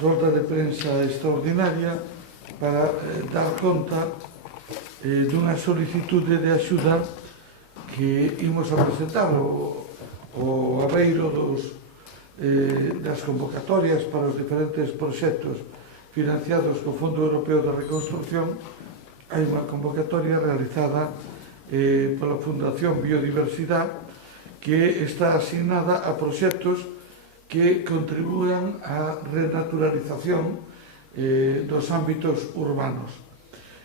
rolda de prensa extraordinaria para dar conta dunha solicitude de axuda que imos a presentar o abeiro das convocatorias para os diferentes proxectos financiados co Fondo Europeo de Reconstrucción. Hai unha convocatoria realizada pola Fundación Biodiversidade que está asignada a proxectos que contribúan á renaturalización dos ámbitos urbanos.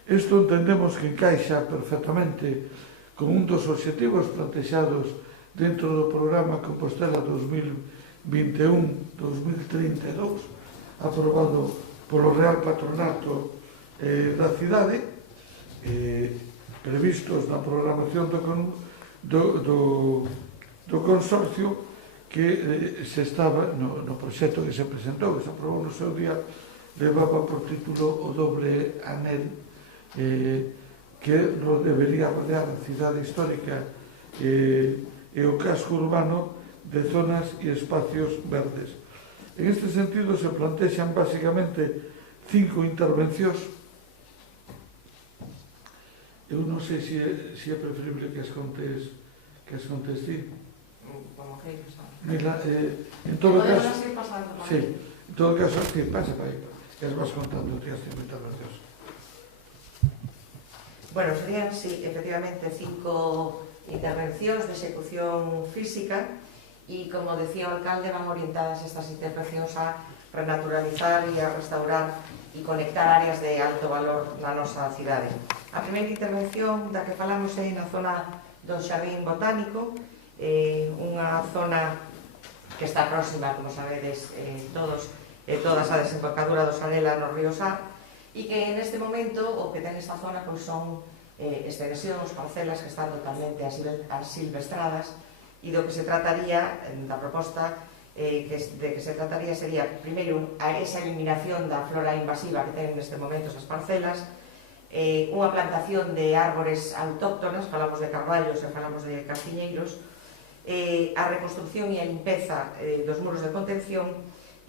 Isto entendemos que encaixa perfectamente con un dos obxectivos plantexados dentro do programa Compostela 2021-2032, aprobado polo Real Patronato da cidade, previstos na programación do consorcio, que se estaba no proxecto que se presentou, que se aprobou no seu día, levaba por título o doble anel que debería rodear a cidade histórica e o casco urbano de zonas e espacios verdes. En este sentido se plantexan basicamente 5 intervencións. Eu non sei se é preferible que as contes ti. Como que está. Mira, en todo caso... Podemos ir pasando por aí. Sí, en todo caso, sí, pasa para aí, que as vas contando, tías 5 intervencións. Bueno, serían, sí, efectivamente, 5 intervencións de execución física e, como decía o alcalde, van orientadas estas intervencións a renaturalizar e a restaurar e conectar áreas de alto valor na nosa cidade. A primeira intervención da que falamos é na zona do Xardín Botánico, unha zona que está próxima, como sabedes todas a desembocadura do Sanela no río Sar, e que neste momento o que ten esta zona son extensións, parcelas que están totalmente asilvestradas, e do que se trataría, da proposta de que se trataría sería, primeiro, esa eliminación da flora invasiva que ten neste momento esas parcelas, unha plantación de árbores autóctonas, falamos de carballos e falamos de castiñeiros, a reconstrucción e a limpeza dos muros de contención,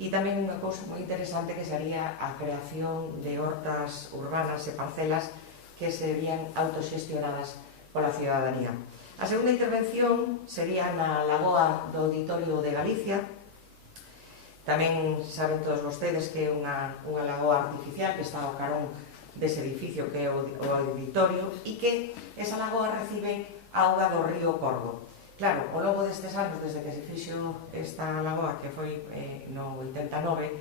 e tamén unha cousa moi interesante que sería a creación de hortas urbanas e parcelas que serían autoxestionadas pola ciudadanía. A segunda intervención sería na Lagoa do Auditorio de Galicia. Tamén saben todos vostedes que é unha lagoa artificial que está ao carón dese edificio que é o auditorio, e que esa lagoa recibe auga do río Corvo. Claro, ao longo destes anos, desde que se fixo esta lagoa, que foi no 89,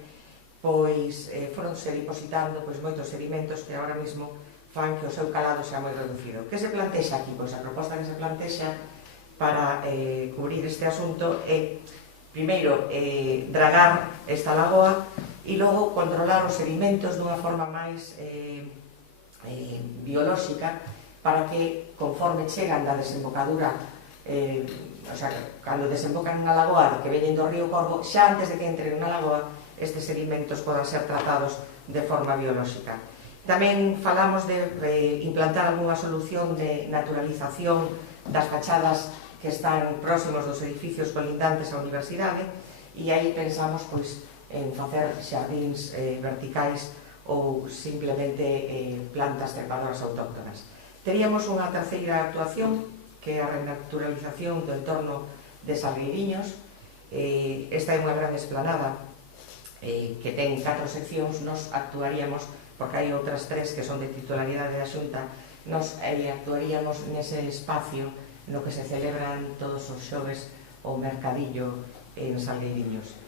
pois foronse depositando moitos sedimentos que agora mesmo fan que o seu calado sea moi reducido. Que se plantexa aquí? Pois a proposta que se plantexa para cubrir este asunto é, primeiro, dragar esta lagoa e logo controlar os sedimentos dunha forma máis biolóxica, para que, conforme chegan da desembocadura, o sea, cando desembocan na lagoa que veñen do río Corvo, xa antes de que entren na lagoa, estes sedimentos podan ser tratados de forma biolóxica. Tamén falamos de implantar algunha solución de naturalización das fachadas que están próximos dos edificios colindantes á universidade, e aí pensamos en facer xardíns verticais ou simplemente plantas trepadoras autóctonas. Teríamos unha terceira actuación, que é a renaturalización do entorno de Salgueiriños. Esta é unha gran esplanada que ten 4 seccións. Nos actuaríamos, porque hai outras 3 que son de titularidade da Xunta, nos actuaríamos nese espacio no que se celebran todos os xoves o mercadillo en Salgueiriños.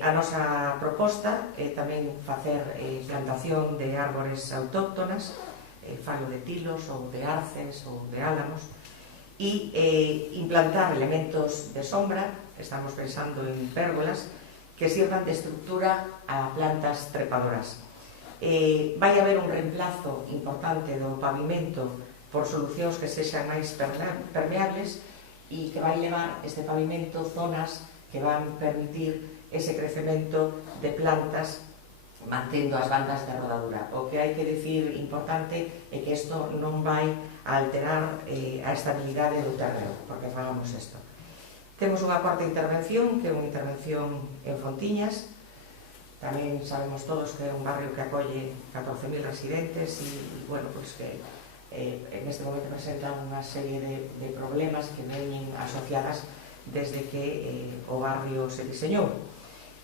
A nosa proposta é tamén facer plantación de árbores autóctonas, falo de tilos ou de arces ou de álamos, e implantar elementos de sombra. Estamos pensando en pérgolas que sirvan de estructura a plantas trepadoras. Vai haber un reemplazo importante do pavimento por solucións que sexan máis permeables, e que vai levar este pavimento zonas que van permitir ese crecemento de plantas mantendo as bandas de rodadura. O que hai que dicir importante é que isto non vai a alterar a estabilidade do terreo, porque falamos isto. Temos unha cuarta intervención, que é unha intervención en Fontiñas. Tamén sabemos todos que é un barrio que acolle 14.000 residentes e, bueno, pues que en este momento presenta unha serie de problemas que veñen asociadas desde que o barrio se diseñou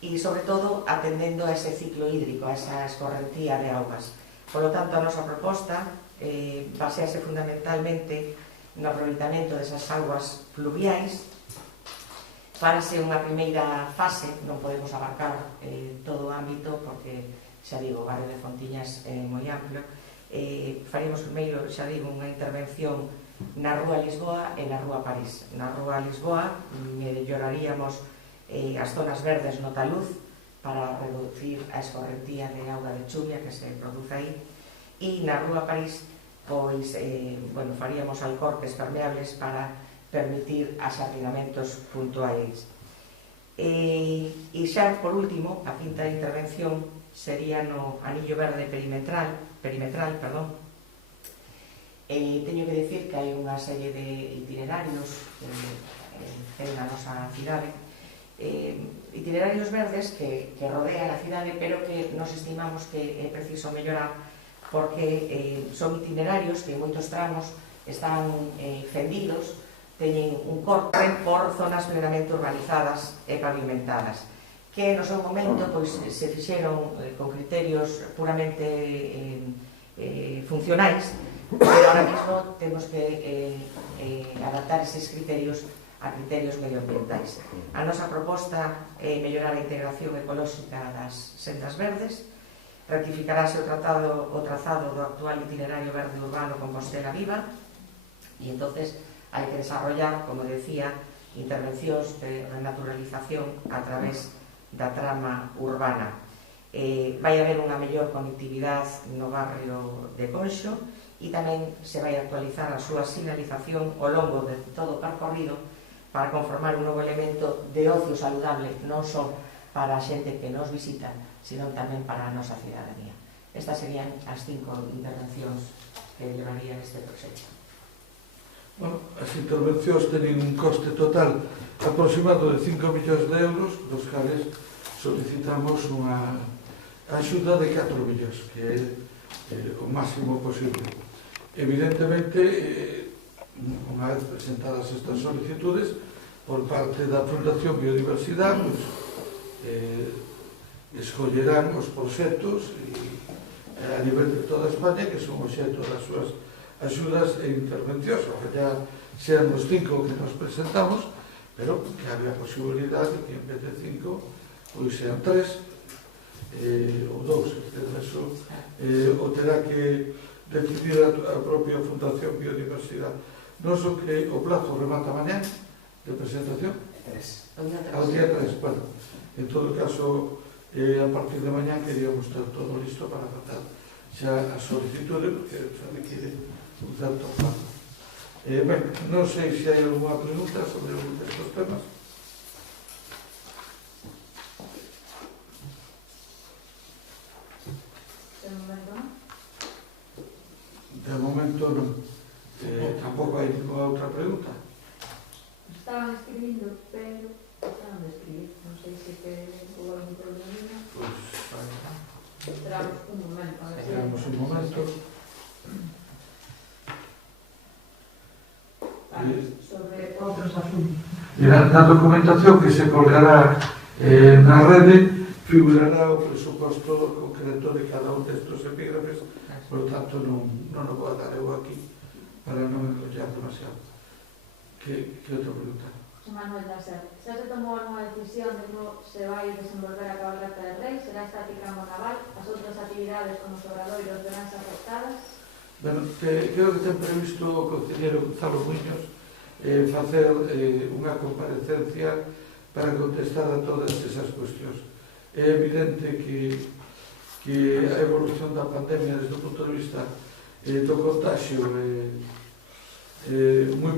e, sobre todo, atendendo a ese ciclo hídrico, a esa escorrentía de augas. Por lo tanto, a nosa proposta basease fundamentalmente no aproveitamento desas augas pluviais. Farase unha primeira fase, non podemos abarcar todo o ámbito porque, xa digo, o barrio de Fontiñas é moi amplio. Faríamos primeiro, xa digo, unha intervención na Rúa Lisboa e na Rúa París. Na Rúa Lisboa melloraríamos as zonas verdes no taluz para reducir a escorrentía de auga de chuvia que se produce aí, e na Rúa París pois, bueno, faríamos alcorques permeables para permitir axardinamentos puntuais. E xa, por último, a quinta intervención sería no anillo verde perimetral. Teño que decir que hai unha serie de itinerarios en a nosa cidade, itinerarios verdes que rodean a cidade, pero que nos estimamos que é preciso mellorar porque son itinerarios que en moitos tramos están fendidos, teñen un corte por zonas plenamente urbanizadas e pavimentadas, que no seu momento pois, se fixeron con criterios puramente funcionais, pero ahora mesmo temos que adaptar eses criterios a criterios medioambientais. A nosa proposta é mellorar a integración ecolóxica das sendas verdes, rectificarase o trazado do actual itinerario verde urbano Compostela Viva, e entonces hai que desarrollar, como decía, intervencións de renaturalización a través da trama urbana. Vai haber unha mellor conectividade no barrio de Conxo e tamén se vai actualizar a súa sinalización ao longo de todo o percorrido para conformar un novo elemento de ocio saludable, non só para a xente que nos visita, sino tamén para a nosa cidadanía. Estas serían as 5 intervencións que levarían este proxecto. Bueno, as intervencións teñen un coste total aproximado de 5 millóns de euros, dos cales solicitamos unha axuda de 4 millóns, que é o máximo posible. Evidentemente, unha vez presentadas estas solicitudes por parte da Fundación Biodiversidade, pues, escollerán os proxectos a nivel de toda España que son obxecto das súas axudas e intervencións, que já sean os 5 que nos presentamos, pero que había a posibilidade que en vez de 5 pois sean 3 ou 2, eso o terá que decidir a propia Fundación Biodiversidade. Non so que o plazo remata mañá de presentación ao día 3, bueno, en todo caso a partir de mañá queríamos ter todo listo para tratar xa a solicitude, porque se requiere un certo plazo. Ben, non sei se hai alguna pregunta sobre algún destes temas. De momento non. Tampouco hai ninguna outra pregunta. Estaban escribindo, pero estaban de escribir. Non sei se houve algún problema. Pois, Esperamos un momento. esperamos un momento. Sobre outros asuntos. Na documentación que se colgará na rede figurará o presuposto concreto de cada un destes epígrafes, por lo tanto non o vou dar eu aquí para non enrollar demasiado. Que outra pregunta? Manuel Nasser, xa se tomou alguna decisión de como se vai desenvolver a cabalgata de Rei? Será estática mo naval? As outras actividades como os obradoiros verán afectadas? Bueno, creo que ten previsto o concelleiro Gonzalo Muñoz facer unha comparecencia para contestar a todas esas cuestións. É evidente que a evolución da pandemia desde o punto de vista do contagio é moi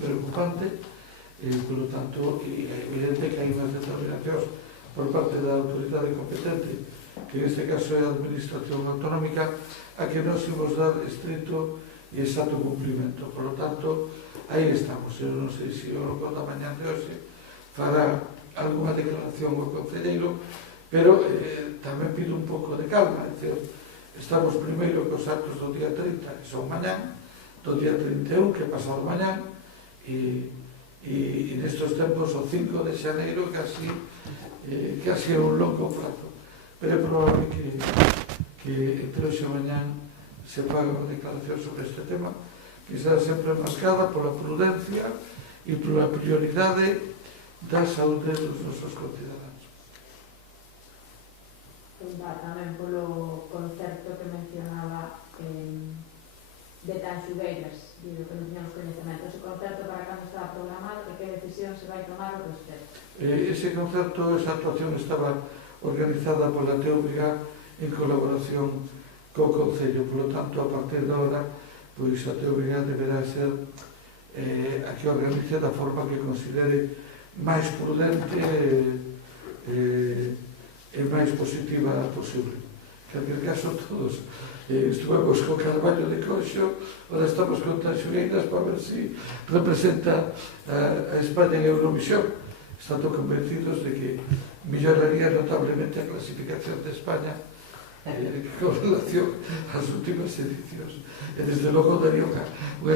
preocupante, por lo tanto, é evidente que hai unhas determinacións por parte da autoridade competente, que neste caso é a Administración Autonómica, a que nos imos dar estrito e exacto cumplimento. Por lo tanto, aí estamos. Eu non sei se o local da mañá de hoxe fará alguna declaración ao concelleiro, pero tamén pido un pouco de calma. Estamos primeiro cos actos do día 30, que son mañán, do día 31, que é pasado mañán, e nestes tempos o 5 de xaneiro casi é un longo prazo. Pero é probable que entre hoxe e mañán se faga unha declaración sobre este tema, que será sempre marcada pola prudencia e pola prioridade da saúde dos nosos concidadanos. Tamén polo concerto que mencionaba de Tanxugueiras, digo que non tiñamos coñecemento. Ese concerto para cando estaba programado e que decisión se vai tomar ao respecto? Ese concerto, esa actuación estaba organizada pola TVG en colaboración co Concello, polo tanto, a partir de ahora, pois a TVG deberá ser a que organice da forma que considere máis prudente e máis positiva posible. En calquer caso, todos estuvemos co Carballo de Coxo, ahora estamos con Tanxugueiras para ver se representa a España en Eurovisión, estando convencidos de que melloraría notablemente a clasificación de España con relación ás últimas edicións. E desde logo daría unha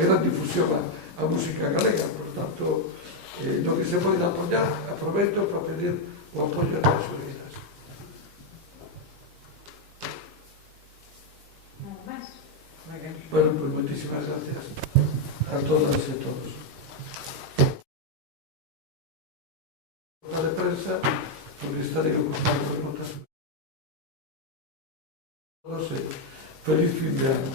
gran difusión a música galega. Por tanto, no que se pode apoiar, aproveito para pedir o apoio das Tanxugueiras. Bueno, pues muchísimas gracias a todas y a todos. La de prensa, porque estaré ocupado en otras cosas. Feliz fin de año.